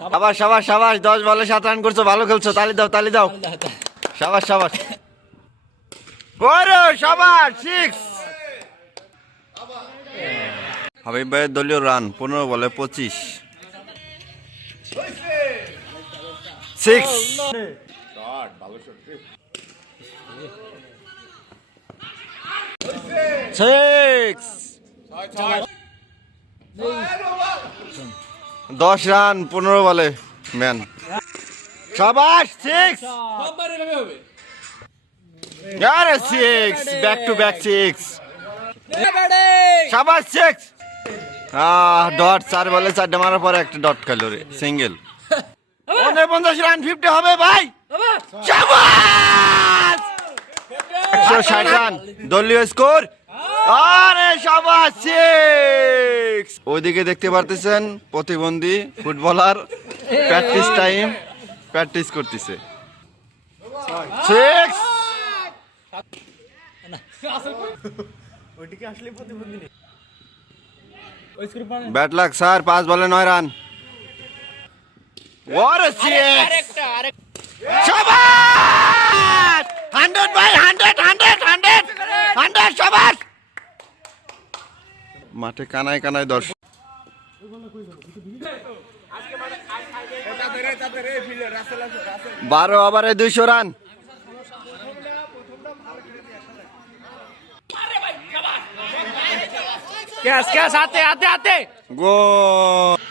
সাবাস সাবাস সাবাস, 10 বলে 7 রান করছো, ভালো খেলছো, তালি দাও তালি দাও। সাবাস সাবাস, ওরে সাবাস, 6। হাবিব ভাইয়ের দলীয় রান 15 বলে 25, 6। 10 রান 15 বলে ম্যান। সাবাস, 6। আরে 6, ব্যাক টু ব্যাক 6। সাবাস, 6। ডট, 4 বলে 4 মারার পরে একটা ডট খেলো রে, সিঙ্গেল। 49 রান, 50 হবে ভাই। সাবাস, 160 রান দলীয় স্কোর। আরে সাবাস, 6। ওইদিকে দেখতে পারতেছেন প্রতিবন্ধী ফুটবলার প্র্যাকটিস টাইম, প্র্যাকটিস করতেছে। 6। ব্যাট লাক স্যার, 5 বলে 9 রান। ওরে 6। সাবাস, 100 ভাই, 100 100 100 100। সাবাস। মাঠে কানায় কানায় দর্শক। 12 ওভারে 200 রান। ক্যাচ ক্যাচ, আতে আতে আতে, গোল।